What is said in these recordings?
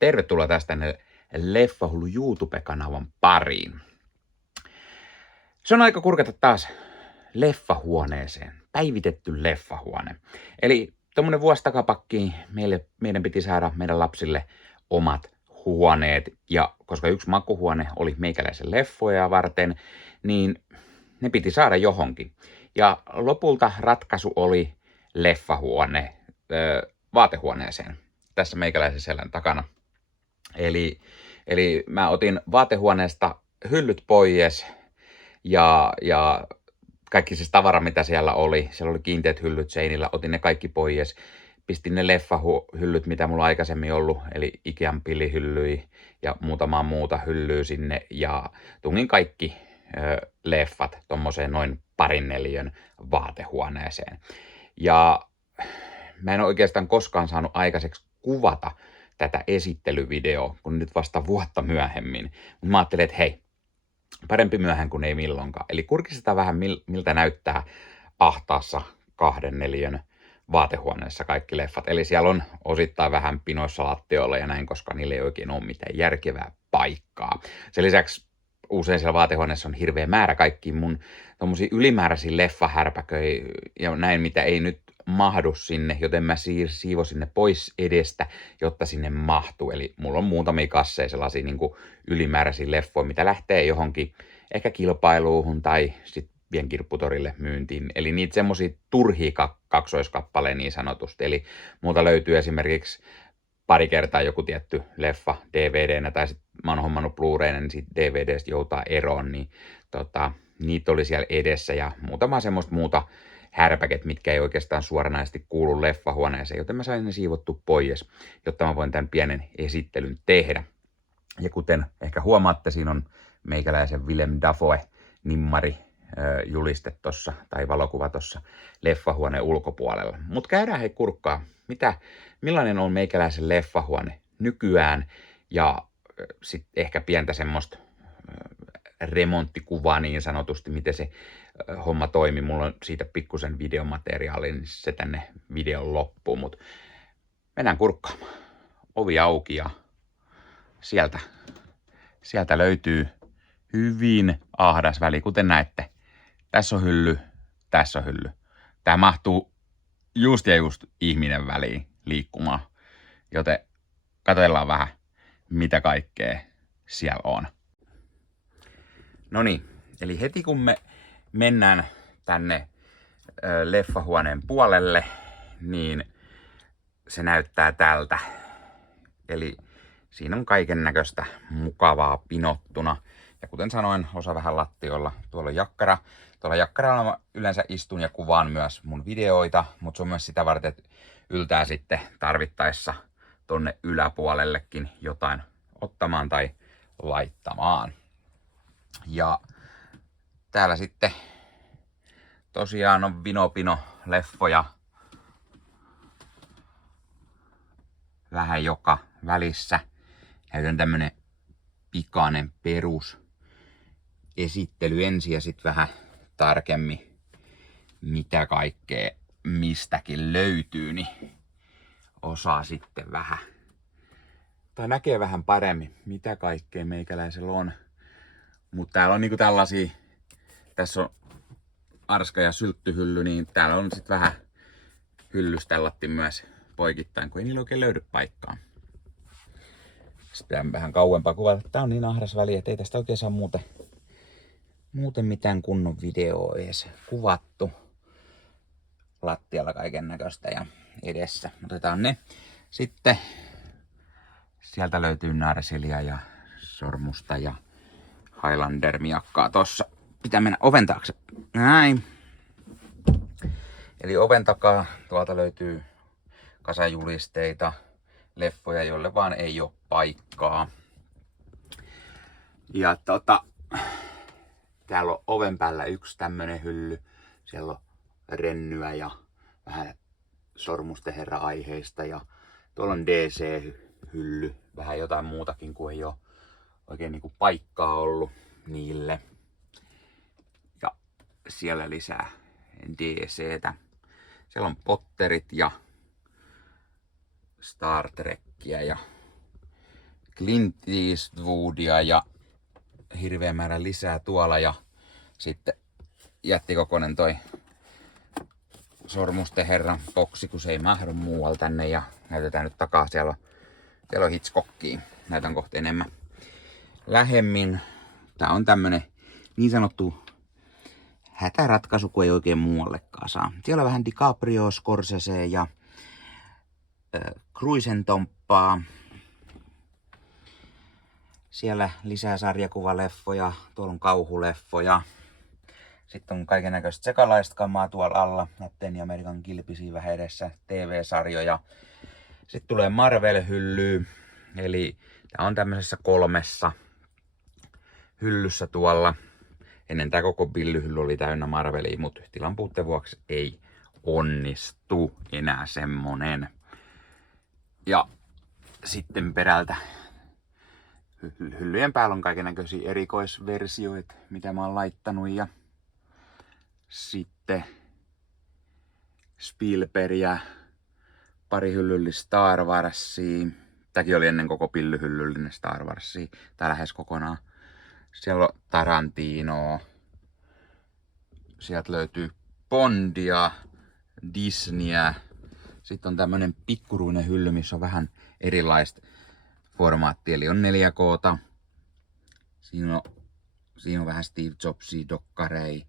Tervetuloa taas tänne Leffahullu YouTube-kanavan pariin. Se on aika kurkata taas leffahuoneeseen. Päivitetty leffahuone. Eli tommonen vuosi takapakkiin meidän piti saada meidän lapsille omat huoneet. Ja koska yksi makuhuone oli meikäläisen leffoja varten, niin ne piti saada johonkin. Ja lopulta ratkaisu oli leffahuone vaatehuoneeseen. Tässä meikäläisen selän takana. Eli mä otin vaatehuoneesta hyllyt pois ja kaikki siis tavara, mitä siellä oli kiinteät hyllyt seinillä, otin ne kaikki pois. Pistin ne leffahyllyt, mitä mulla aikaisemmin ollut, eli Ikean pillihyllyjä ja muutamaa muuta hyllyä sinne. Ja tungin kaikki leffat tommoseen noin 2 neliön vaatehuoneeseen. Ja mä en oikeastaan koskaan saanut aikaiseksi kuvata tätä esittelyvideoa, kun nyt vasta vuotta myöhemmin. Mutta mä ajattelin, että hei, parempi myöhään kuin ei milloinkaan. Eli kurkistetaan vähän, miltä näyttää ahtaassa 2 neliön vaatehuoneessa kaikki leffat. Eli siellä on osittain vähän pinoissa lattioilla ja näin, koska niillä ei oikein ole mitään järkevää paikkaa. Sen lisäksi usein siellä vaatehuoneessa on hirveä määrä kaikki mun tommosia ylimääräisiä leffahärpäköjä ja näin, mitä ei nyt mahdu sinne, joten mä siivosin ne pois edestä, jotta sinne mahtuu. Eli mulla on muutamia kasseja sellaisia niin kuin ylimääräisiä leffoja, mitä lähtee johonkin ehkä kilpailuuhun tai sitten vien kirpputorille myyntiin. Eli niitä semmosia turhia kaksoiskappaleja niin sanotusti. Eli multa löytyy esimerkiksi pari kertaa joku tietty leffa DVD:nä tai sitten mä oon hommannut Blu-rayna, niin siitä DVD:stä joutaa eroon, niin niitä oli siellä edessä ja muutama semmoista muuta härpäket, mitkä ei oikeastaan suoranaisesti kuulu leffahuoneeseen, joten mä sain ne siivottu pois, jotta mä voin tämän pienen esittelyn tehdä. Ja kuten ehkä huomaatte, siinä on meikäläisen Willem Dafoe nimmari juliste tossa, tai valokuva tossa leffahuoneen ulkopuolella. Mut käydään hei kurkkaa, millainen on meikäläisen leffahuone nykyään, ja sitten ehkä pientä semmoista remonttikuvaa niin sanotusti, miten se homma toimi. Mulla on siitä pikkusen videomateriaali, niin se tänne videon loppuun, mutta mennään kurkkaamaan. Ovi auki ja sieltä löytyy hyvin ahdas väli, kuten näette. Tässä on hylly, tässä on hylly. Tää mahtuu just ihminen väliin liikkumaan, joten katsellaan vähän, mitä kaikkea siellä on. No niin, eli heti kun me mennään tänne leffahuoneen puolelle, niin se näyttää tältä. Eli siinä on kaiken näköistä mukavaa pinottuna. Ja kuten sanoin, osa vähän lattioilla. Tuolla on jakkara. Tuolla jakkaralla mä yleensä istun ja kuvaan myös mun videoita, mutta se on myös sitä varten, että yltää sitten tarvittaessa tonne yläpuolellekin jotain ottamaan tai laittamaan. Ja täällä sitten tosiaan on vinopino leffoja vähän joka välissä. Näytän tämmönen pikainen perus esittely ensin ja sitten vähän tarkemmin mitä kaikkea mistäkin löytyy, niin osaa sitten vähän tai näkee vähän paremmin mitä kaikkea meikäläisellä on. Mutta täällä on niinku tällaisia, tässä on arska ja sylttyhylly, niin täällä on sit vähän hyllystellatti myös poikittain, kun ei niillä oikein löydy paikkaa. Sitten vähän kauempaa kuvata. Tää on niin ahdas väli, että ei tästä oikein saa muuten mitään kunnon videoa edes kuvattu. Lattialla kaiken näköistä ja edessä. Otetaan ne. Sitten sieltä löytyy Narsilia ja sormusta ja Highlander-miakkaa tossa. Pitää mennä oven taakse. Näin. Eli oven takaa tuolta löytyy kasajulisteita, leffoja, joille vaan ei ole paikkaa. Ja täällä on oven päällä yksi tämmönen hylly. Siellä on rennyä ja vähän sormusten herra-aiheista. Ja tuolla on DC-hylly. Vähän jotain muutakin, kuin ei ole oikein niinku paikkaa ollut niille. Ja siellä lisää DC:tä. Siellä on Potterit ja Star Trekkiä ja Clint Eastwoodia ja hirveä määrä lisää tuolla ja sitten jättikokoinen toi Sormusten herran boksi, kun se ei mahdu muualla tänne ja näytetään nyt takaa. Siellä on Hitchcockia. Näytän kohta enemmän lähemmin. Tää on tämmönen niin sanottu hätäratkaisu, kun ei oikein muuallekaan saa. Siellä on vähän DiCaprio, Scorsese ja Cruisen tomppaa. Siellä lisää sarjakuvaleffoja, tuolla on kauhuleffoja. Sitten on kaikennäköistä sekalaista kamaa tuolla alla. Nätten ja Amerikan kilpisiä vähän edessä, TV-sarjoja. Sitten tulee Marvel-hyllyy. Eli tää on tämmöisessä 3 hyllyssä tuolla. Ennen tää koko billyhylly oli täynnä Marvelia, mutta tilan puutteen vuoksi ei onnistu enää semmonen. Ja sitten perältä hyllyjen päällä on kaikennäköisiä erikoisversioita, mitä mä oon laittanut. Ja sitten Spielberg ja pari hyllyllistä Star Warsia. Tämäkin oli ennen koko pillyhyllyllinen Star Warsia. Tää lähes kokonaan. Siellä on Tarantinoa. Sieltä löytyy Bondia, Disneyä. Sitten on tämmönen pikkuruinen hylly, missä on vähän erilaista formaattia. Eli on 4K:ta. Siinä on vähän Steve Jobsia, dokkarei.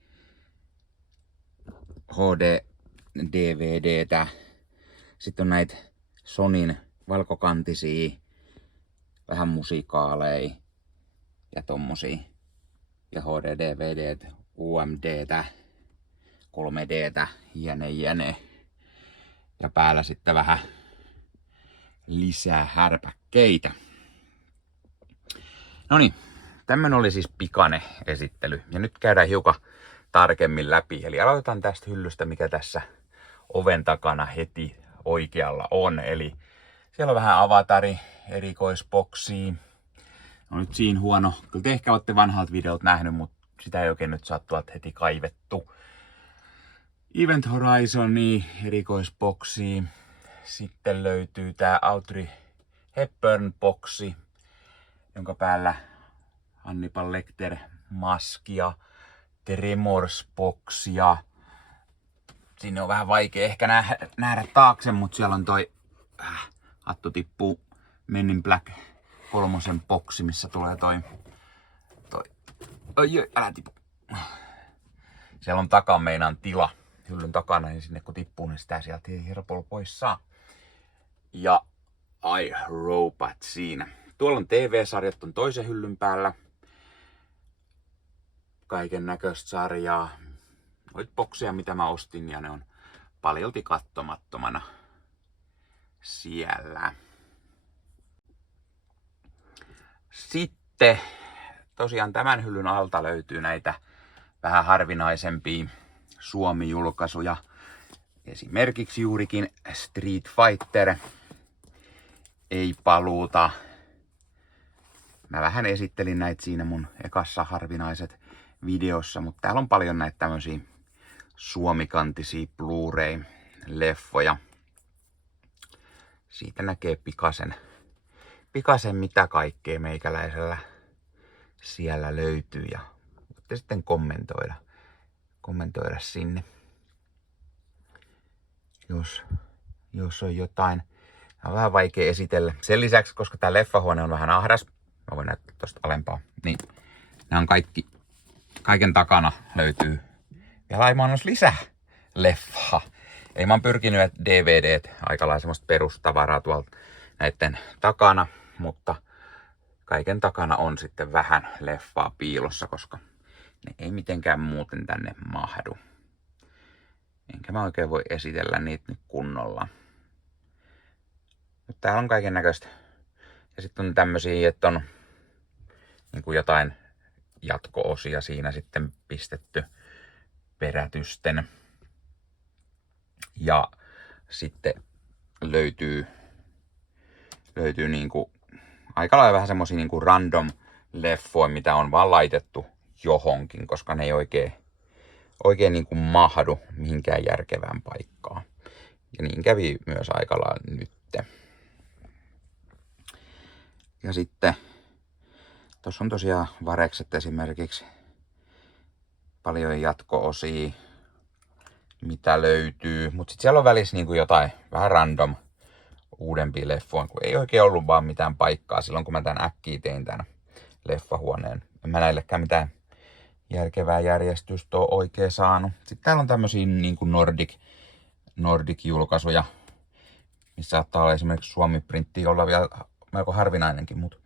HD DVDtä. Sitten on näitä Sonyn valkokantisia, vähän musikaaleja ja tommosia. Ja HD DVDtä, UMDtä, 3Dtä, jne. Ja päällä sitten vähän lisää härpäkkeitä. Noniin, tämmönen oli siis pikainen esittely. Ja nyt käydään hiukan tarkemmin läpi. Eli aloitetaan tästä hyllystä, mikä tässä oven takana heti oikealla on. Eli siellä on vähän Avatari, erikoisboksia. No nyt siinä huono. Kyllä te ehkä olette vanhalta videolta nähnyt, mutta sitä ei oikein nyt saa tuolta heti kaivettu. Event Horizoni, erikoisboksi. Sitten löytyy tää Audrey Hepburn boksi, jonka päällä Hannibal Lecter maskia, Tremors boksia. Sinne on vähän vaikea ehkä nähdä taakse, mutta siellä on toi hattu tippuu Men in Black 3 boksi, missä tulee toi oi, älä tipu. Siellä on takameinaan tila hyllyn takana, niin sinne kun tippuu, niin sitä sieltä ei helpolla pois saa. Ja iRobot siinä. Tuolla on TV-sarjat on toisen hyllyn päällä. Kaiken näköistä sarjaa. Noita bokseja, mitä mä ostin, ja ne on paljolti katsomattomana siellä. Sitten tosiaan tämän hyllyn alta löytyy näitä vähän harvinaisempia Suomi-julkaisuja. Esimerkiksi juurikin Street Fighter. Ei paluuta. Mä vähän esittelin näitä siinä mun ekassa harvinaiset videossa, mutta täällä on paljon näitä tämmösiä suomikantisia Blu-ray-leffoja. Siitä näkee pikasen mitä kaikkea meikäläisellä siellä löytyy ja voitte sitten kommentoida sinne, jos on jotain. On vähän vaikea esitellä. Sen lisäksi, koska tää leffahuone on vähän ahdas, mä voin näyttää tosta alempaa, niin nämä on kaiken takana löytyy vielä aivan lisää leffaa. Eli mä oon pyrkinyt, että DVDt, aika lailla semmoista perustavaraa tuolta näiden takana, mutta kaiken takana on sitten vähän leffaa piilossa, koska ne ei mitenkään muuten tänne mahdu. Enkä mä oikein voi esitellä niitä nyt kunnolla. Mutta täällä on kaiken näköistä. Ja sitten on tämmösiä, että on niin kuin jotain jatko-osia siinä sitten pistetty perätysten. Ja sitten löytyy niinku aika lailla vähän semmosia niinku random leffoja, mitä on vaan laitettu johonkin, koska ne ei oikein niinku mahdu mihinkään järkevään paikkaan. Ja niin kävi myös aika lailla nyt. Ja sitten tuossa on tosiaan varekset esimerkiksi. Paljon jatko-osia, mitä löytyy. Mutta sitten siellä on välissä niinku jotain vähän random uudempia leffoja, kun ei oikein ollut vaan mitään paikkaa silloin, kun mä tän äkkiä tein tän leffahuoneen. En mä näillekään mitään järkevää järjestystä ole oikein saanut. Sitten täällä on tämmösiä niinku Nordic-julkaisuja, missä saattaa olla esimerkiksi Suomi-printti olla vielä melko harvinainenkin, mutta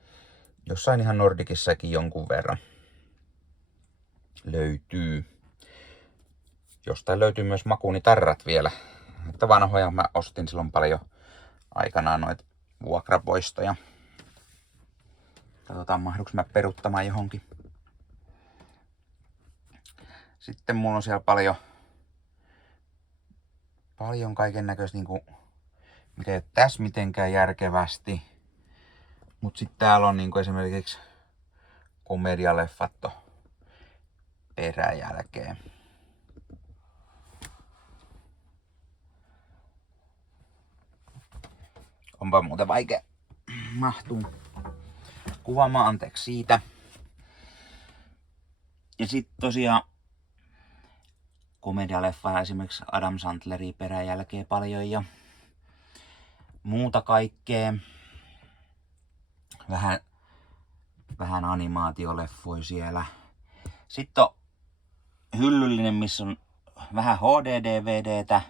jossain ihan Nordicissakin jonkun verran löytyy. Jostain löytyy myös makuunitarrat vielä. Että vanhoja mä ostin silloin paljon aikanaan noita vuokrapoistoja. Katsotaan mahduks mä peruttamaan johonkin. Sitten mulla on siellä paljon kaiken näköistä niinku, mitä ei tässä mitenkään järkevästi. Mut sit täällä on niinku esimerkiksi komedialeffatto peräjälkeen. Onpa muuten vaikea mahtua kuvaamaan, anteeksi siitä. Ja sit tosiaan komedialeffa esimerkiksi Adam Sandleria peräjälkeen paljon ja muuta kaikkea. Vähän animaatioleffoja siellä. Sitten on hyllyllinen, missä on vähän HD-DVDtä.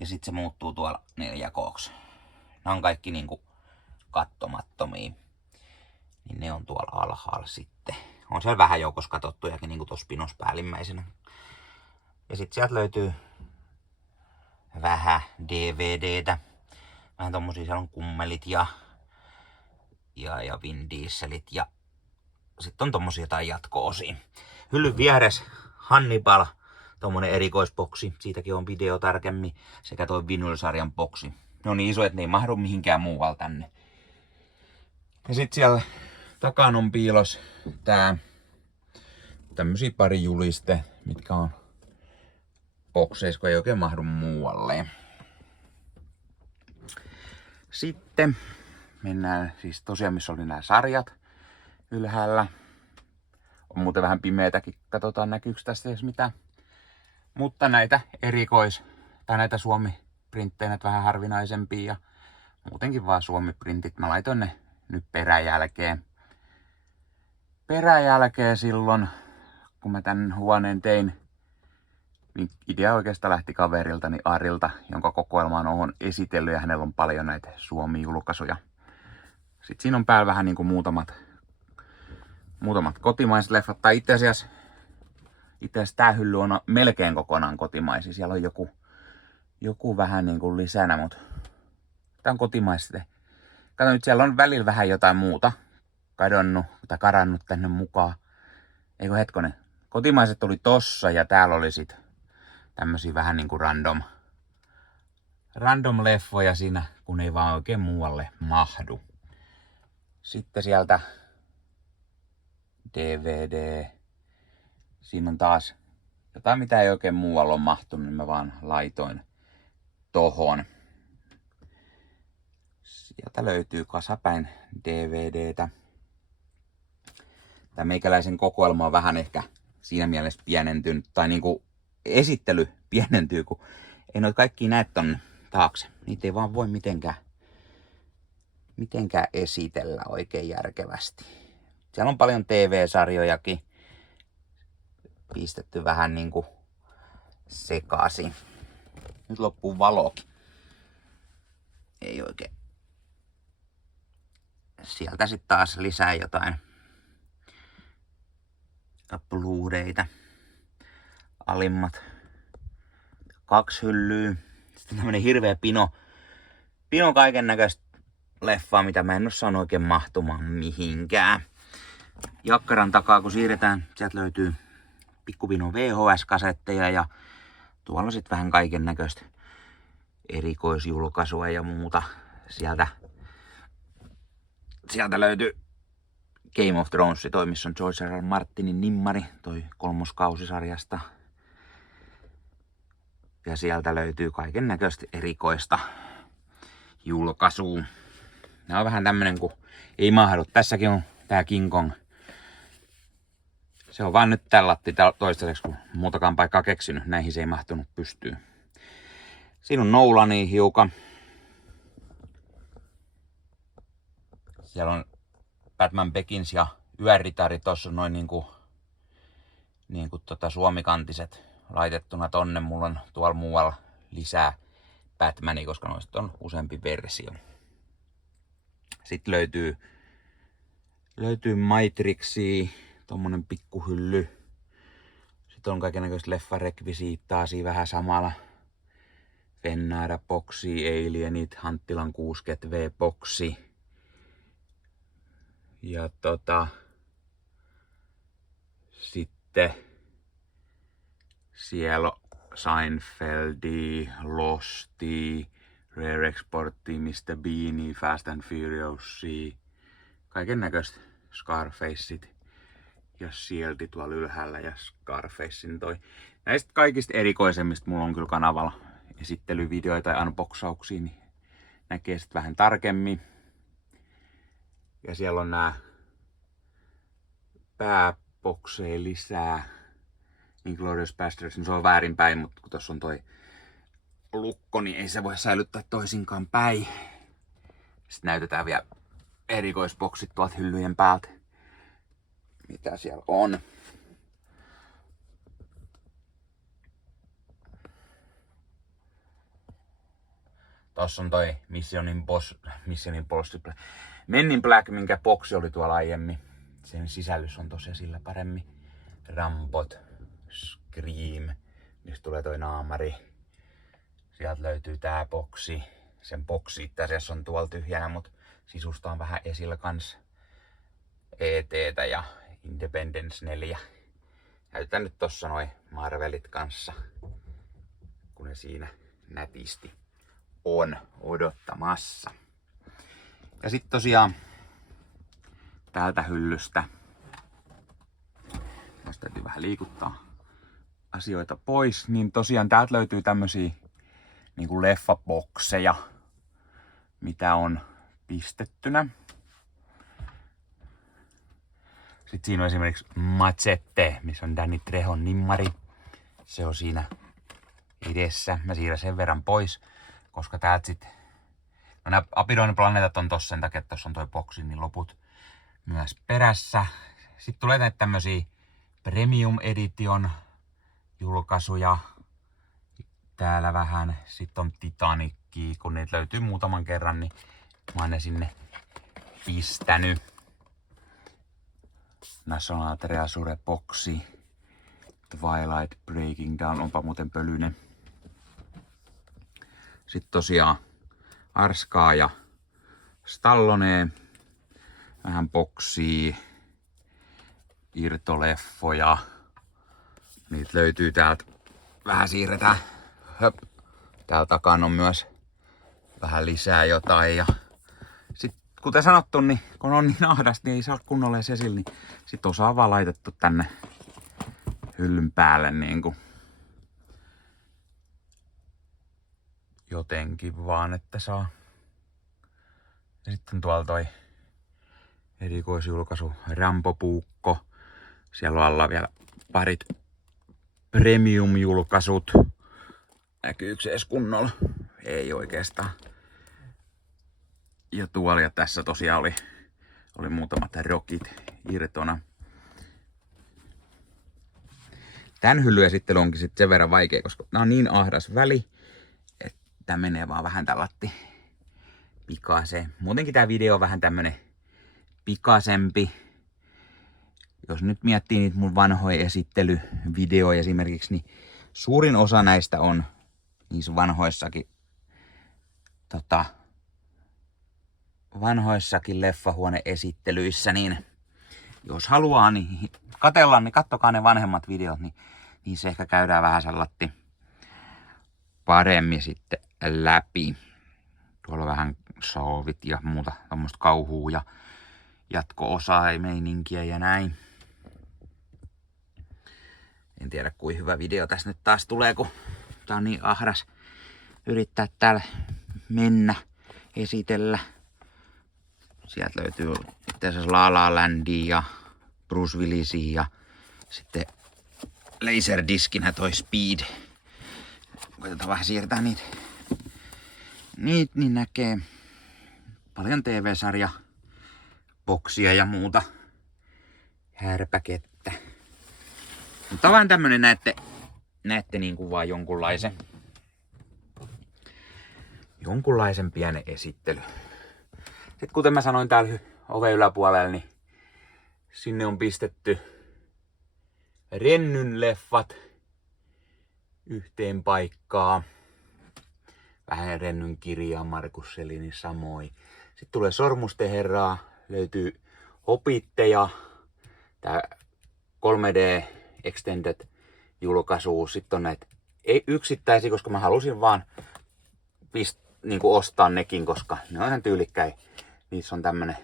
Ja sitten se muuttuu tuolla 4-jakoksi. Nämä on kaikki niinku kattomattomia. Niin ne on tuolla alhaalla sitten. On siellä vähän joukossa katsottujakin, niinku tuossa pinos päällimmäisenä. Ja sitten sieltä löytyy vähän DVDtä. Vähän tommosia, siellä on Kummelit ja Vin Dieselit ja sitten on tommosia jotain jatko-osia. Hyllyn vieressä Hannibal, tommonen erikoisboksi. Siitäkin on video tarkemmin. Sekä toi Vinyl-sarjan boksi. Ne on niin iso, että ne ei mahdu mihinkään muualle tänne. Ja sit siellä takana on piilos tämmösiä pari juliste, mitkä on bokseissa, kun ei oikein mahdu muualle. Sitten mennään siis tosiaan, missä oli nämä sarjat ylhäällä. On muuten vähän pimeätäkin, katsotaan näkyykö tästä edes mitään. Mutta näitä näitä Suomi-printtejä, näitä vähän harvinaisempia ja muutenkin vaan Suomi-printit. Mä laitoin ne nyt peräjälkeen. Silloin, kun mä tän huoneen tein, niin idea oikeastaan lähti kaveriltani Arilta, jonka kokoelmaan on esitellyt ja hänellä on paljon näitä Suomi-julkaisuja. Sitten siinä on päällä vähän niin kuin muutamat kotimaiset leffat. Tai itse asiassa tää hylly on melkein kokonaan kotimaisia. Siellä on joku vähän niin kuin lisänä, mutta tää on kotimaista. Kato nyt, siellä on välillä vähän jotain muuta karannut tänne mukaan. Eikö hetkonen? Kotimaiset oli tossa ja täällä oli sit tämmösiä vähän niinku random leffoja siinä, kun ei vaan oikein muualle mahdu. Sitten sieltä DVD. Siinä on taas jotain, mitä ei oikein muualla ole mahtunut, niin mä vaan laitoin tohon. Sieltä löytyy kasapäin DVDtä. Tämä meikäläisen kokoelma on vähän ehkä siinä mielessä pienentynyt, tai niinku esittely pienentyy, kun ei noita kaikkia näe tonne taakse. Niitä ei vaan voi mitenkään esitellä oikein järkevästi. Siellä on paljon TV-sarjojakin pistetty vähän niinku sekaisin. Nyt loppuu valokin. Ei oikein. Sieltä sitten taas lisää jotain Blu-raytä. Alimmat 2 hyllyä. Sitten tämmönen hirveä pino kaiken näköistä leffaa, mitä mä en oo saanut oikein mahtumaan mihinkään. Jakkaran takaa kun siirretään, sieltä löytyy pikkupino VHS-kasetteja ja tuolla on sit vähän kaiken näköistä erikoisjulkaisua ja muuta. Sieltä löytyy Game of Thrones, toi missä on George R. R. Martinin nimmari, toi 3. kausisarjasta. Ja sieltä löytyy kaiken näköistä erikoista julkaisua. Nää on vähän tämmönen, kun ei mahdu. Tässäkin on tää King Kong. Se on vaan nyt tällatti toistaiseksi, kun muutakaan paikkaa keksinyt. Näihin se ei mahtunut pystyyn. Siinä on Nolania hiukan. Siellä on Batman Begins ja Yöritari. Tossa on noin niinku suomikantiset laitettuna tonne. Mulla on tuolla muualla lisää Batmania, koska noista on useampi versio. Sitten löytyy Matrixia, tommonen pikkuhylly. Sitten on kaikennäköistä leffarekvisiittaa siinä vähän samalla. Fennaira boksi, Alienit, Hanttilan 60V boksi. Ja sitten siellä on Seinfeldi, Losti, Rare Exportti, Mr. Beanie, Fast and Furious, kaiken näköistä Scarfaceit ja Shieldi tuolla ylhäällä ja Scarfacein toi. Näistä kaikista erikoisemmista mulla on kyllä kanavalla esittelyvideoita ja unboxauksia, niin näkee sitten vähän tarkemmin. Ja siellä on nää pääbokseja lisää. Inglourious Basterds, niin se on väärinpäin, mutta kun tuossa on toi lukko, niin ei se voi säilyttää toisinkaan päin. Sitten näytetään vielä erikoisboksit tuolta hyllyjen päältä. Mitä siellä on. Tossa on toi Mission Impossible. Men in Black, minkä boksi oli tuolla aiemmin. Sen sisällys on tosiaan sillä paremmin. Rambot, Scream, mistä tulee toi naamari. Sieltä löytyy tää boksi. Sen boksi itse asiassa on tuolla tyhjänä, mutta sisusta on vähän esillä kans ET:tä ja Independence 4. Näytän nyt tossa noi Marvelit kanssa, kun ne siinä nätisti on odottamassa. Ja sitten tosiaan täältä hyllystä, jos täytyy vähän liikuttaa asioita pois, niin tosiaan täältä löytyy tämmösiä niinku leffabokseja, mitä on pistettynä. Sitten siinä on esimerkiksi Machete, missä on Danny Trehon nimmari. Se on siinä edessä. Mä siirrän sen verran pois, koska täältä sitten... No nämä Apidoinen planeetat on tossa sen takia, että tossa on toi boksi, niin loput myös perässä. Sitten tulee näitä tämmösiä Premium Edition julkaisuja. Täällä vähän. Sitten on Titanickia, kun niitä löytyy muutaman kerran, niin mä oon ne sinne pistänyt. National Treasure boksi. Twilight Breaking Down, onpa muuten pölyinen. Sitten tosiaan Arskaa ja Stallonea. Vähän boksia. Irtoleffoja. Niitä löytyy täältä. Vähän siirretään. Höp. Täällä takana on myös vähän lisää jotain. Ja sitten kuten sanottu, niin kun on niin ahdas, niin ei saa kunnolla edes esille, niin sit osa on vaan laitettu tänne hyllyn päälle niin kuin jotenkin vaan, että saa. Ja sitten tuolla toi erikoisjulkaisu Rambo-puukko. Siellä on alla vielä parit premium-julkaisut. Näkyykö se edes kunnolla? Ei oikeastaan. Ja tuolla ja tässä tosiaan oli muutamat rockit irtona. Tän hyllyn esittely onkin sitten sen verran vaikea, koska nämä on niin ahdas väli, että menee vaan vähän tallatti pikaseen. Muutenkin tää video on vähän tämmönen pikaisempi. Jos nyt miettii niitä mun vanhoja esittelyvideoja esimerkiksi, niin suurin osa näistä on niissä vanhoissakin leffahuone-esittelyissä, niin jos haluaa niin katsella, niin kattokaa ne vanhemmat videot, niin se ehkä käydään vähän sellatti paremmin sitten läpi. Tuolla on vähän soovit ja muuta tommoista kauhua ja jatko-osaa ja meininkiä ja näin. En tiedä kuinka hyvä video tässä nyt taas tulee, kun tää on niin ahdas yrittää täällä mennä, esitellä. Sieltä löytyy itse asiassa La La Landia ja Bruce Willisia ja sitten laserdiskinä toi Speed. Koitetaan vähän siirtää niitä. Niin näkee paljon TV-sarja, boksia ja muuta härpäkettä. Mutta vaan tämmönen näette niin kuin vaan jonkunlaisen pienen esittely. Sitten kuten mä sanoin täällä oven yläpuolella, niin sinne on pistetty Rennyn leffat yhteen paikkaan. Vähän Rennyn kirjaa, Markus Selinin samoin. Sitten tulee Sormusten herraa, löytyy Hobbitteja, tää 3D Extended julkaisu. Sitten on näitä yksittäisiä, koska mä halusin vaan niinku ostaa nekin, koska ne on ihan tyylikkäin. Niissä on tämmönen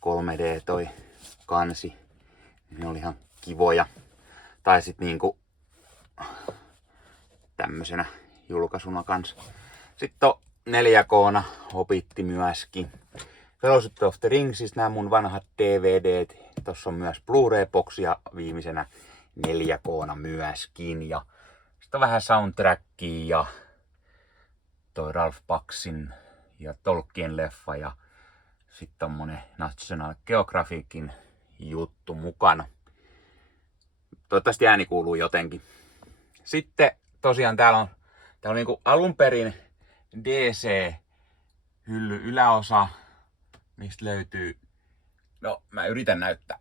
3D toi kansi. Ne oli ihan kivoja. Tai sit niinku tämmösenä julkaisuna kans. Sitten on 4K:na Hobbitti myöskin. Fellowship of the Ring, siis nämä mun vanhat DVDt. Tossa on myös Blu-ray-boksi ja viimeisenä 4K:na myöskin. Ja sitten on vähän soundtrackia ja toi Ralph Baksin ja Tolkien leffa ja sitten tommonen National Geographicin juttu mukana. Toivottavasti ääni kuuluu jotenkin. Sitten tosiaan täällä on niinku alun perin DC-hylly yläosa, mistä löytyy, no mä yritän näyttää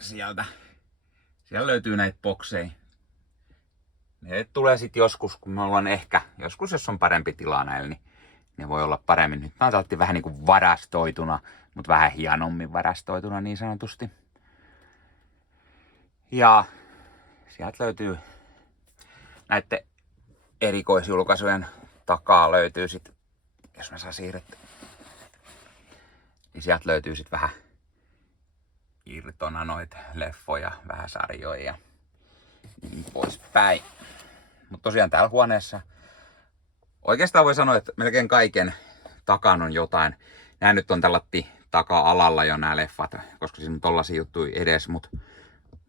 sieltä. Siellä löytyy näitä bokseja. Ne tulee sitten joskus, kun me ollaan joskus jos on parempi tila näillä, niin ne voi olla paremmin. Nyt nämä on vähän niinku varastoituna, mutta vähän hienommin varastoituna niin sanotusti. Ja sieltä löytyy näiden erikoisjulkaisujen takaa löytyy sit, jos mä saan siirrettyä, niin sieltä löytyy sit vähän irtona noita leffoja, vähän sarjoja ja niin poispäin. Mutta tosiaan täällä huoneessa oikeastaan voi sanoa, että melkein kaiken takana on jotain. Nää nyt on tällatti taka-alalla jo nämä leffat, koska siinä on tollasia juttuja edes, mutta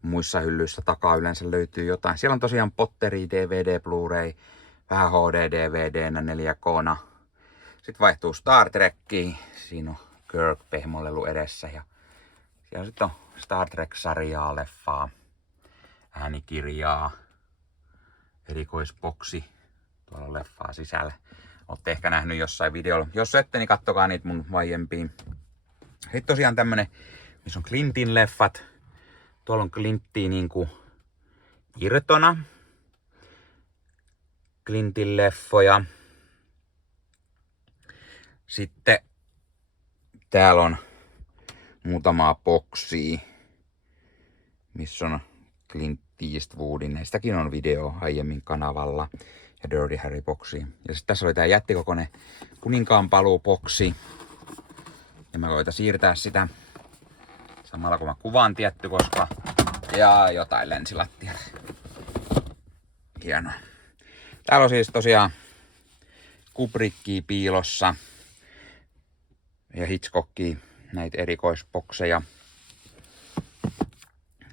muissa hyllyissä takaa yleensä löytyy jotain. Siellä on tosiaan Potteri, DVD, Blu-ray, vähän HD-DVDnä, 4K:na. Sitten vaihtuu Star Trekkiin. Siinä on Kirk-pehmolelu edessä. Ja siellä sitten on Star Trek-sarjaa, leffaa, äänikirjaa, erikoisboksi. Tuolla on leffaa sisällä. Olette ehkä nähnyt jossain videolla. Jos ette, niin kattokaa niitä mun vaiempiin. Sitten tosiaan tämmönen, missä on Clintin leffat. Tuolla on Clinttiä niinku irtona. Clintin leffoja. Sitten täällä on muutamaa boksia, missä on Clint Eastwoodin. Näistäkin on video aiemmin kanavalla. Ja Dirty Harry -boksi. Ja sitten tässä oli tää jättikokoinen Kuninkaan paluu-boksi. Ja mä koitan siirtää sitä samalla kun mä kuvaan tietty, koska ja jotain lensi lattialle. Hienoa. Täällä on siis tosiaan Kubrickia piilossa ja Hitchcockia, näitä erikoisbokseja.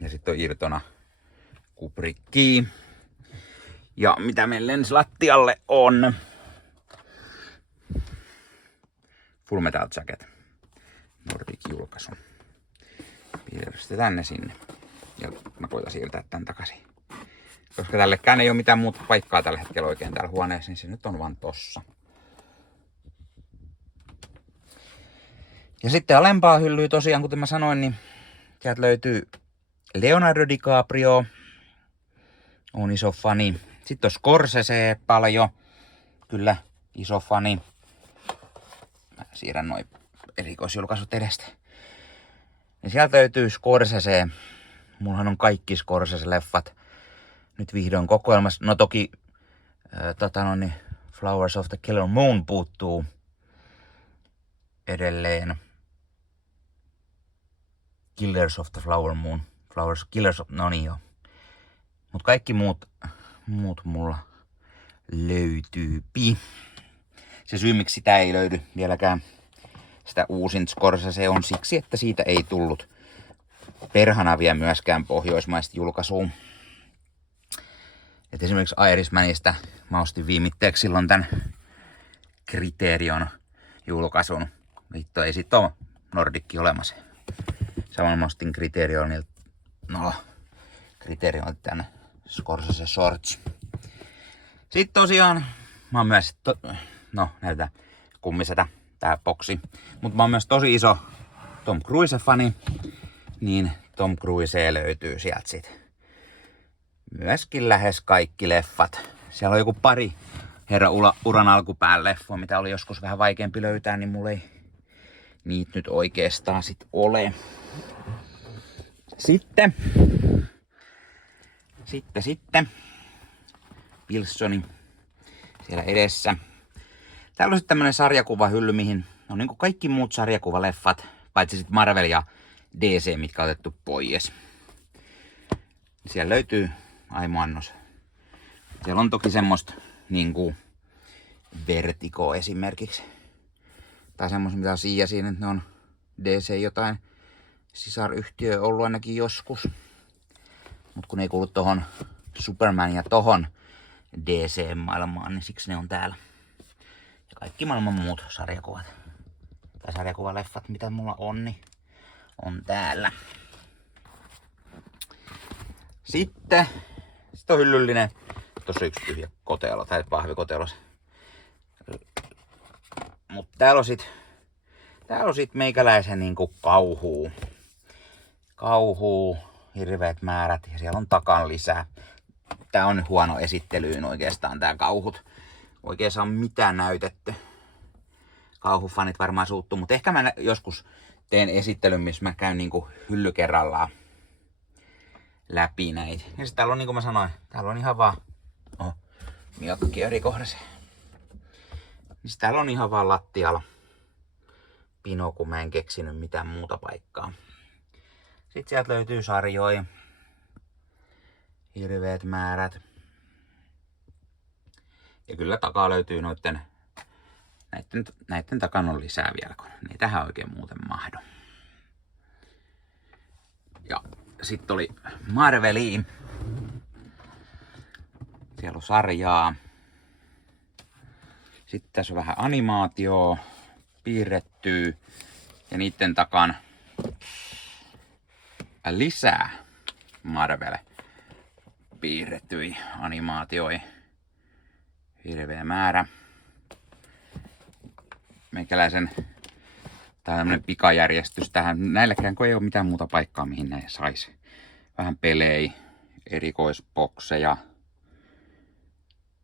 Ja sitten on irtona Kubrickia. Ja mitä meillä lensi lattialle on Full Metal Jacket Nordic-julkaisu. Piirrestetään ne sinne. Ja mä koitan siirtää tän takaisin. Koska tällekään ei ole mitään muuta paikkaa tällä hetkellä oikein täällä huoneessa, niin se nyt on vaan tossa. Ja sitten alempaa hyllyä tosiaan, kuten mä sanoin, niin sieltä löytyy Leonardo DiCaprio. On iso fani. Sitten on Scorsese paljon. Kyllä, iso fani. Mä siirrän noin erikoisjulkaisut edestä. Ja sieltä löytyy Scorsese. Mullahan on kaikki Scorsese-leffat nyt vihdoin kokoelmassa. No toki Flowers of the Killer Moon puuttuu edelleen. Killers of the Flower Moon. No niin joo. Mut kaikki muut mulla löytyy. Se syy miksi sitä ei löydy vieläkään sitä uusin Scorsese on siksi, että siitä ei tullut perhana vielä myöskään pohjoismaista julkaisuun. Et esimerkiksi Irishmanista mä ostin viimitteeksi silloin tän Criterion julkaisun. Vittu, ei sit oo Nordicki olemassa. Samoin mä ostin Criterionilta tän Scorsese Shorts. Sitten tosiaan mä oon myös, näytetään kummisetä tää boksi. Mut mä oon myös tosi iso Tom Cruise-fani. Niin Tom Cruise löytyy sieltä sit myöskin lähes kaikki leffat. Siellä on joku pari herra uran alkupään leffoa, mitä oli joskus vähän vaikeampi löytää, niin mulla ei niitä nyt oikeastaan sit ole. Sitten. Wilsoni siellä edessä. Täällä on sitten tämmönen sarjakuvahylly, mihin on niin kuin kaikki muut sarjakuvaleffat, paitsi sitten Marvel ja DC, mitkä on otettu pois. Siellä löytyy aimoannos. Siellä on toki semmoista niinku Vertigo esimerkiksi. Tai semmoista, mitä on siinä, että ne on DC jotain sisaryhtiö ollut ainakin joskus. Mut kun ei kuulu tohon Superman ja tohon DC-maailmaan, niin siksi ne on täällä. Ja kaikki maailman muut sarjakuvat tai sarjakuvaleffat, mitä mulla on, niin on täällä. Sitten on hyllyllinen. Tossa on yksi tyhjä kotelo tai pahvikotelo. Mut täällä on sit meikäläisen niinku kauhuu, hirveät määrät ja siellä on takan lisää. Tää on huono esittelyyn oikeastaan tää kauhut. Oikein saa mitään näytetty. Kauhufanit varmaan suuttuu, mutta ehkä mä joskus teen esittelyn, missä mä käyn niinku hylly kerrallaan läpi näitä. Ja sit täällä on, niin kuin mä sanoin, täällä on ihan vaan miakki eri kohdassa. Niin täällä on ihan vaan lattialla pino, kun mä en keksinyt mitään muuta paikkaa. Sitten sieltä löytyy sarjoja. Hirveät määrät. Ja kyllä takaa löytyy näitten takana on lisää vielä, kun ei tähän oikein muuten mahdu. Ja sitten oli Marveliin. Siellä on sarjaa. Sitten tässä on vähän animaatioa, piirrettyä ja niiden takana lisää Marvel piirrettyjä animaatioita. Hirveä määrä. Meikäläisen tää on tämmönen pikajärjestys tähän. Näilläkään kun ei ole mitään muuta paikkaa mihin ne sais. Vähän pelejä, erikoisbokseja.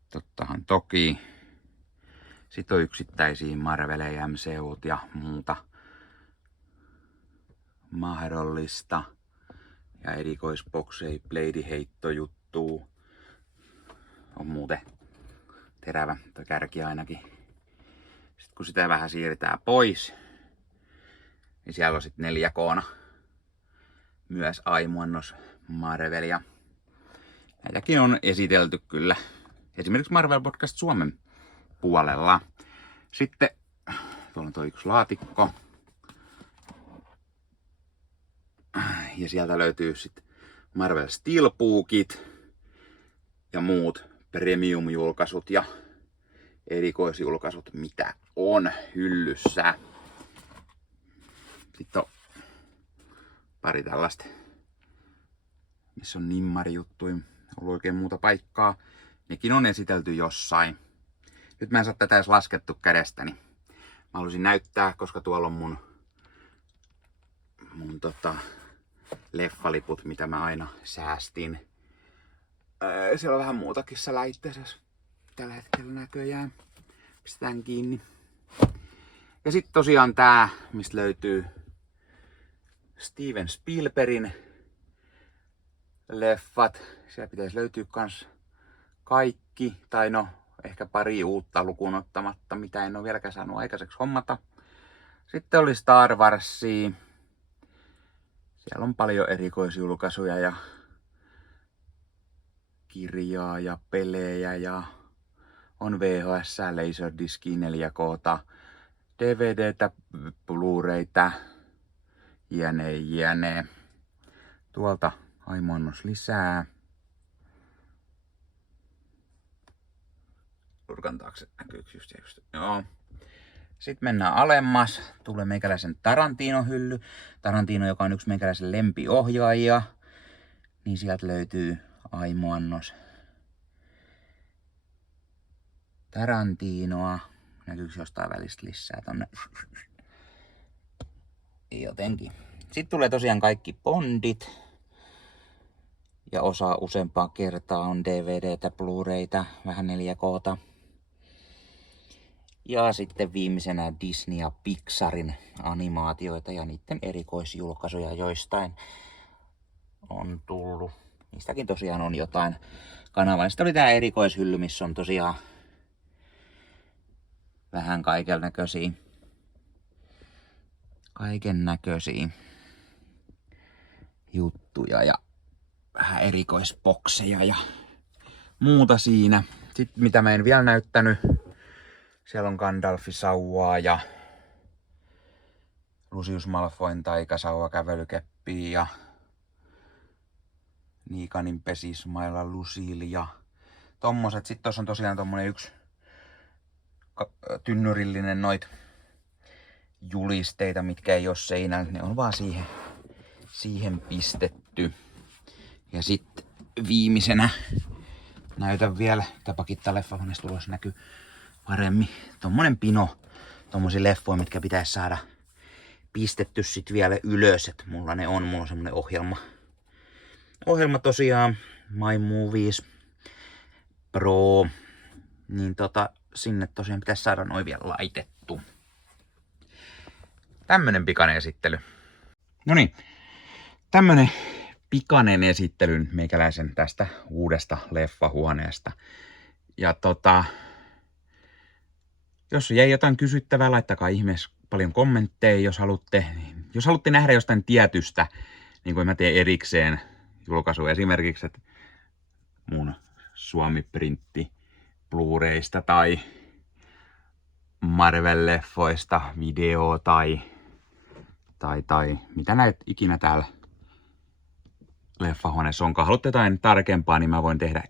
Tottahan toki. Sitten on yksittäisiä Marveleja, MCUt ja muuta mahdollista. Ja erikoisbokseja, Blade-heittojuttuu. On muuten terävä tai kärki ainakin. Sitten kun sitä vähän siirretään pois, niin siellä on sitten 4K:na myös aimuannos Marvelia. Näitäkin on esitelty kyllä. Esimerkiksi Marvel Podcast Suomen puolella. Sitten tuolla on toi yksi laatikko. Ja sieltä löytyy sitten Marvel Steelbookit ja muut premium-julkaisut ja erikoisjulkaisut, mitä on hyllyssä. Sitten on pari tällaista, missä on nimmarijuttuja. Ollut oikein muuta paikkaa. Nekin on esitelty jossain. Nyt mä en saa tätä edes laskettu kädestäni. Mä haluaisin näyttää, koska tuolla on mun leffaliput, mitä mä aina säästin. Siellä on vähän muutakin säläitteessä tällä hetkellä näköjään. Pistetään kiinni. Ja sitten tosiaan tää, mistä löytyy Steven Spielbergin leffat. Siellä pitäisi löytyä kans kaikki, tai no ehkä pari uutta lukuun ottamatta, mitä en ole vieläkään saanut aikaiseksi hommata. Sitten oli Star Warsia. Siellä on paljon erikoisjulkaisuja ja kirjaa ja pelejä ja on VHS, Laserdisc, 4K, DVDtä, Blu-raytä, jne. Tuolta aimoannos lisää. Nurkan taakse näkyykö just. Joo. Sitten mennään alemmas. Tulee meikäläisen Tarantino-hylly. Tarantino, joka on yksi meikäläisen lempiohjaajia. Niin sieltä löytyy aimoannos Tarantinoa. Näkyykö jostain välistä lisää tonne? Jotenkin. Sitten tulee tosiaan kaikki Bondit. Ja osa useampaa kertaa on DVDtä, Blu-raytä, vähän 4K:ta. Ja sitten viimeisenä Disney ja Pixarin animaatioita ja niiden erikoisjulkaisuja joistain on tullut. Niistäkin tosiaan on jotain kanavaa. Sitten oli tää erikoishylly, missä on tosiaan vähän kaiken näköisiä juttuja ja vähän erikoisbokseja ja muuta siinä. Sitten mitä mä en vielä näyttänyt, siellä on Gandalfi-sauvaa ja Lucius Malfoyn taikasauva kävelykeppiä ja Niikanin pesismailla Lucille ja tommoset. Sitten tossa on tosiaan tommonen yksi tynnyrillinen noit julisteita, mitkä ei oo seinällä. Ne on vaan siihen pistetty. Ja sitten viimeisenä näytän vielä, että pakittaa leffahuoneesta tulos näkyy paremmin. Tommonen pino tommosia leffoja, mitkä pitäisi saada pistetty sit vielä ylös. Et mulla on semmonen ohjelma tosiaan, My Movies Pro. Niin sinne tosiaan pitäisi saada noin vielä laitettu. Tämmönen pikainen esittely. Noniin, tämmönen pikainen esittelyn meikäläisen tästä uudesta leffahuoneesta. Ja jos jäi jotain kysyttävää, laittakaa ihmeessä paljon kommentteja, jos haluatte nähdä jostain tietystä, niin kuin mä teen erikseen julkaisu esimerkiksi, että mun Suomi-printti Blu-raysta tai Marvel-leffoista video tai mitä näet ikinä täällä leffahuoneessa onkaan. Haluatte jotain tarkempaa, niin mä voin tehdä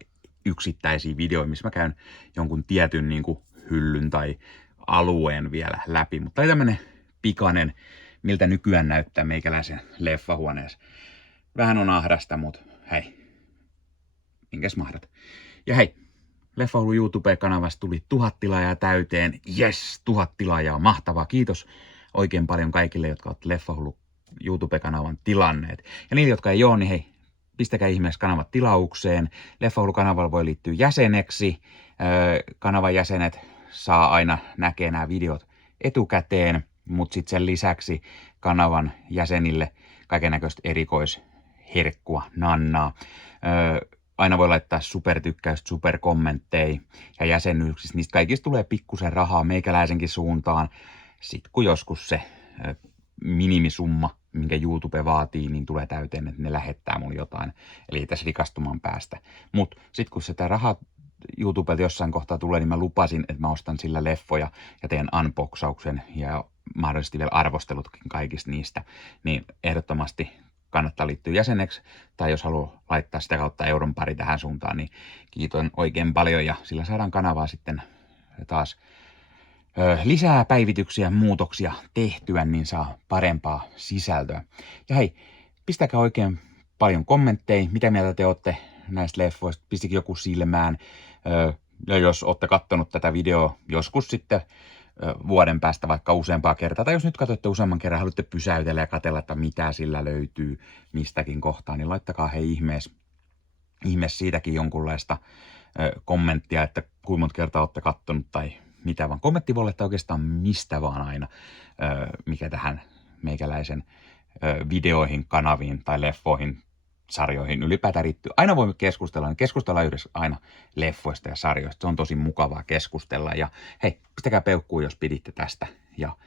yksittäisiä videoita, missä mä käyn jonkun tietyn niin kuin hyllyn tai alueen vielä läpi. Mutta tämä tämmönen pikainen, miltä nykyään näyttää meikäläisen leffahuoneessa. Vähän on ahdasta, mutta hei, minkäs mahdat. Ja hei, Leffahullu YouTube-kanavasta tuli 1000 tilaajaa täyteen. Yes, 1000 tilaajaa, mahtavaa. Kiitos oikein paljon kaikille, jotka ovat Leffahullu YouTube-kanavan tilanneet. Ja niille, jotka ei ole, niin hei, pistäkää ihmeessä kanavat tilaukseen. Leffahullu-kanavalla voi liittyä jäseneksi. Kanavan jäsenet saa aina näkee nämä videot etukäteen, mutta sitten sen lisäksi kanavan jäsenille kaikennäköistä erikoisherkkua, nannaa. Aina voi laittaa supertykkäystä, superkommentteja ja jäsenyyksistä. Niistä kaikista tulee pikkusen rahaa meikäläisenkin suuntaan. Sitten kun joskus se minimisumma, minkä YouTube vaatii, niin tulee täyteen, että ne lähettää mulle jotain. Eli tässä rikastumaan päästä. Mutta sitten kun sitä rahaa YouTubelta jossain kohtaa tulee, niin mä lupasin, että mä ostan sillä leffoja ja teen unboxauksen ja mahdollisesti vielä arvostelutkin kaikista niistä. Niin ehdottomasti kannattaa liittyä jäseneksi, tai jos haluaa laittaa sitä kautta euron pari tähän suuntaan, niin kiitos oikein paljon, ja sillä saadaan kanavaa sitten taas lisää päivityksiä, muutoksia tehtyä, niin saa parempaa sisältöä. Ja hei, pistäkää oikein paljon kommentteja, mitä mieltä te olette näistä leffoista, pistikin joku silmään, ja jos olette kattonut tätä videoa joskus sitten vuoden päästä vaikka useampaa kertaa, tai jos nyt katsotte useamman kerran, haluatte pysäytellä ja katsella, että mitä sillä löytyy mistäkin kohtaa, niin laittakaa hei ihmeessä siitäkin jonkunlaista kommenttia, että kuinka monta kertaa olette kattonut tai mitä vaan. Kommentti voi laittaa oikeastaan mistä vaan aina, mikä tähän meikäläisen videoihin, kanaviin tai leffoihin, sarjoihin ylipäätään riittyy. Aina voimme keskustella, niin keskustellaan yhdessä aina leffoista ja sarjoista. Se on tosi mukavaa keskustella. Ja hei, pistäkää peukkuu, jos piditte tästä. Ja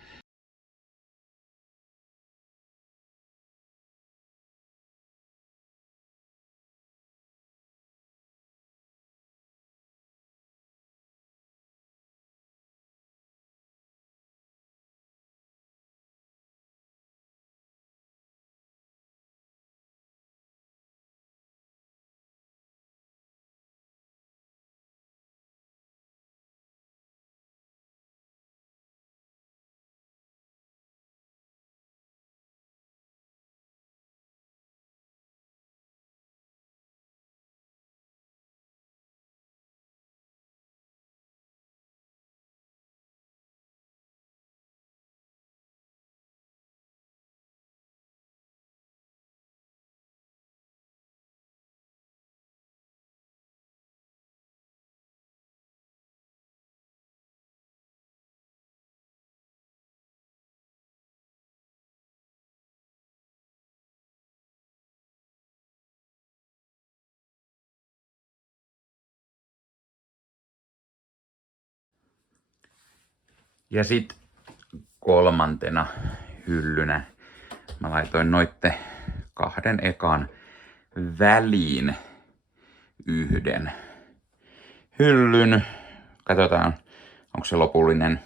Ja sit kolmantena hyllynä mä laitoin noitte 2 ekan väliin yhden hyllyn. Katsotaan, onko se lopullinen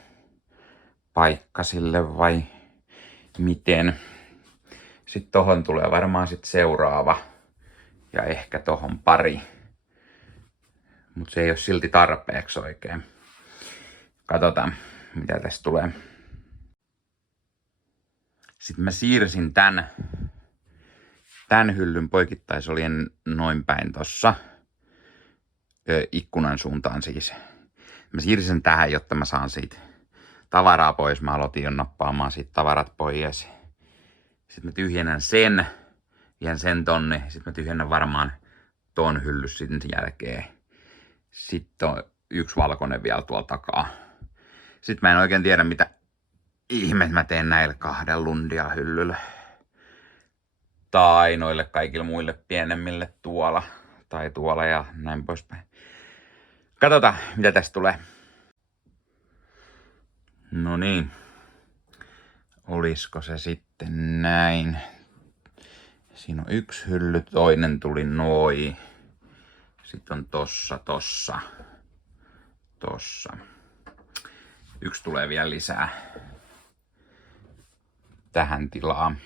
paikka sille vai miten. Sitten tohon tulee varmaan sit seuraava ja ehkä tohon pari. Mut se ei ole silti tarpeeksi oikein. Katsotaan, mitä tästä tulee. Sitten mä siirsin tän hyllyn poikittaisolien noin päin tossa ikkunan suuntaan siis. Mä siirsin sen tähän, jotta mä saan siitä tavaraa pois. Mä aloitin jo nappaamaan siitä tavarat pois. Sitten mä tyhjennän sen, vien sen tonne. Sitten mä tyhjennän varmaan ton hyllyn sitten jälkeen. Sitten on yksi valkoinen vielä tuolla takaa. Sitten mä en oikein tiedä, mitä ihme mä teen näillä 2 lundia hyllyllä. Tai noille kaikille muille pienemmille tuolla. Tai tuolla ja näin poispäin. Katsotaan, mitä tästä tulee. No niin. Olisiko se sitten näin? Siinä on yksi hylly, toinen tuli noin. Sitten on tossa. Yksi tulee vielä lisää tähän tilaan.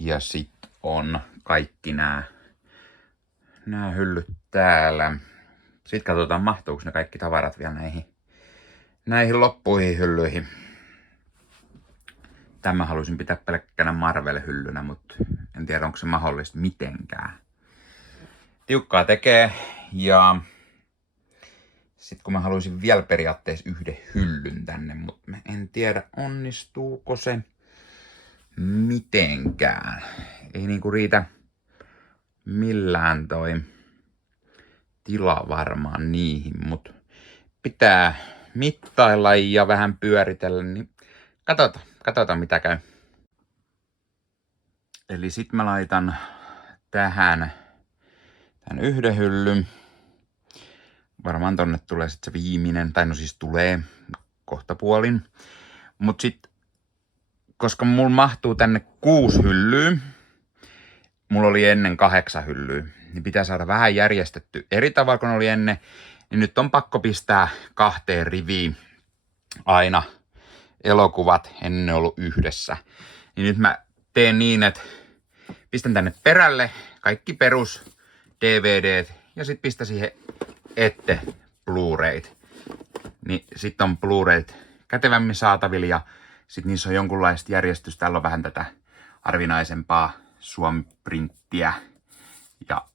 Ja sitten on kaikki nämä hyllyt täällä. Sitten katsotaan, mahtuuko ne kaikki tavarat vielä näihin loppuihin hyllyihin. Tämä haluaisin pitää pelkkänä Marvel-hyllynä, mutta en tiedä, onko se mahdollista mitenkään. Tiukkaa tekee, ja sitten kun mä haluaisin vielä periaatteessa yhden hyllyn tänne, mutta en tiedä, onnistuuko se mitenkään. Ei niinku riitä millään toi tila varmaan niihin, mutta pitää mittailla ja vähän pyöritellä, niin katsotaan mitä käy. Eli sit mä laitan tähän tän yhden hyllyn. Varmaan tonne tulee sit se viimeinen, tai no siis tulee kohtapuolin. Mut sit, koska mulla mahtuu tänne 6 hyllyä, mulla oli ennen 8 hyllyä, niin pitää saada vähän järjestetty eri tavalla kuin oli ennen. Niin nyt on pakko pistää 2 riviin aina elokuvat, ennen ollut yhdessä. Niin nyt mä teen niin, että pistän tänne perälle kaikki perus DVDt ja sit pistä siihen ette Blu-rayt. Niin sit on Blu-rayt kätevämmin saatavilla ja sit niissä on jonkunlaista järjestystä. Täällä on vähän tätä harvinaisempaa suomiprinttiä ja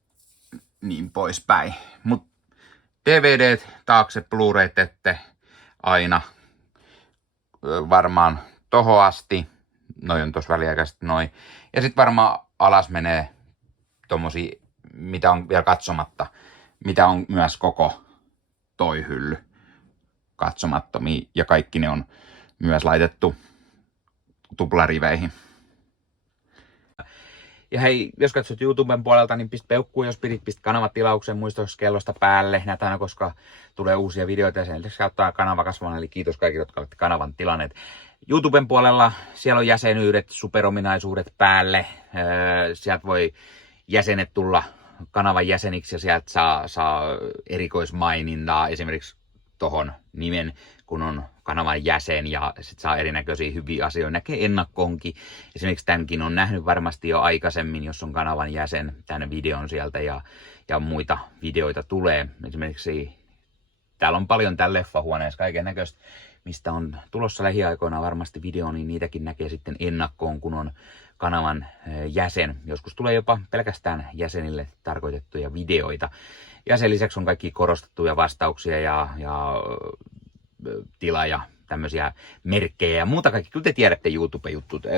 niin poispäin. Mut DVDt taakse, Blu-rayt ette aina varmaan tohon asti. Noi on tossa väliaikaisesti noin. Ja sit varmaan alas menee tommosia, mitä on vielä katsomatta. Mitä on myös koko toi hylly katsomattomia. Ja kaikki ne on myös laitettu tuplariveihin. Ja hei, jos katsot YouTuben puolelta, niin pistä peukkuun, jos pist kanavatilauksen muistoskellosta päälle. Näitä aina, koska tulee uusia videoita ja sen lisäksi auttaa kanava kasvamaan. Eli kiitos kaikille, jotka olette kanavan tilanneet. YouTuben puolella siellä on jäsenyydet, superominaisuudet päälle. Sieltä voi jäsenet tulla kanavan jäseniksi ja sieltä saa erikoismainintaa esimerkiksi tohon nimen, kun on kanavan jäsen ja sit saa erinäköisiä hyviä asioita. Näkee ennakkoonkin. Esimerkiksi tämänkin on nähnyt varmasti jo aikaisemmin, jos on kanavan jäsen, tämän videon sieltä ja muita videoita tulee. Esimerkiksi täällä on paljon täällä leffahuoneessa kaiken näköistä, mistä on tulossa lähiaikoina varmasti video, niin niitäkin näkee sitten ennakkoon, kun on kanavan jäsen. Joskus tulee jopa pelkästään jäsenille tarkoitettuja videoita. Ja sen lisäksi on kaikki korostettuja vastauksia ja tila ja tämmöisiä merkkejä ja muuta kaikki. Kyllä te tiedätte YouTube-juttut. 0,99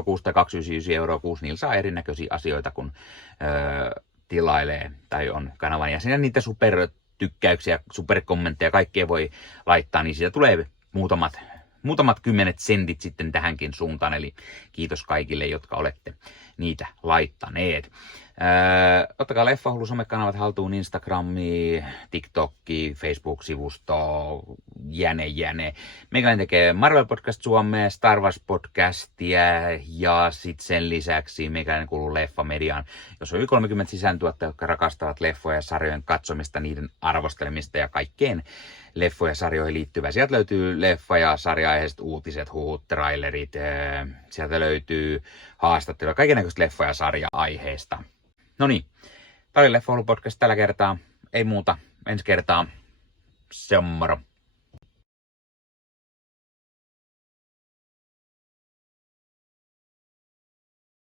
€ kuusi tai 2,99 € kuusi, niillä saa erinäköisiä asioita, kun tilailee tai on kanavan jäsen. Ja niitä supertykkäyksiä, superkommentteja, kaikkea voi laittaa, niin siitä tulee muutamat 10 sentit sitten tähänkin suuntaan. Eli kiitos kaikille, jotka olette niitä laittaneet. Ottakaa Leffahullu somekanavat haltuun, Instagrami, TikTokki, Facebook-sivusto, jäne. Meikäläinen tekee Marvel Podcast Suomea, Star Wars Podcastia ja sitten sen lisäksi meikäläinen kuuluu Leffamediaan, jos on yli 30 sisääntuottajia, jotka rakastavat leffoja ja sarjojen katsomista, niiden arvostelemista ja kaikkeen leffoja ja sarjoihin liittyvää. Sieltä löytyy leffa- ja sarja-aiheiset uutiset, huhut, trailerit, sieltä löytyy haastatteluja, kaikennäköistä leffa- ja sarja-aiheista. No niin, tää oli Leffahullu podcast tällä kertaa. Ei muuta, ensi kertaa. Se on moro.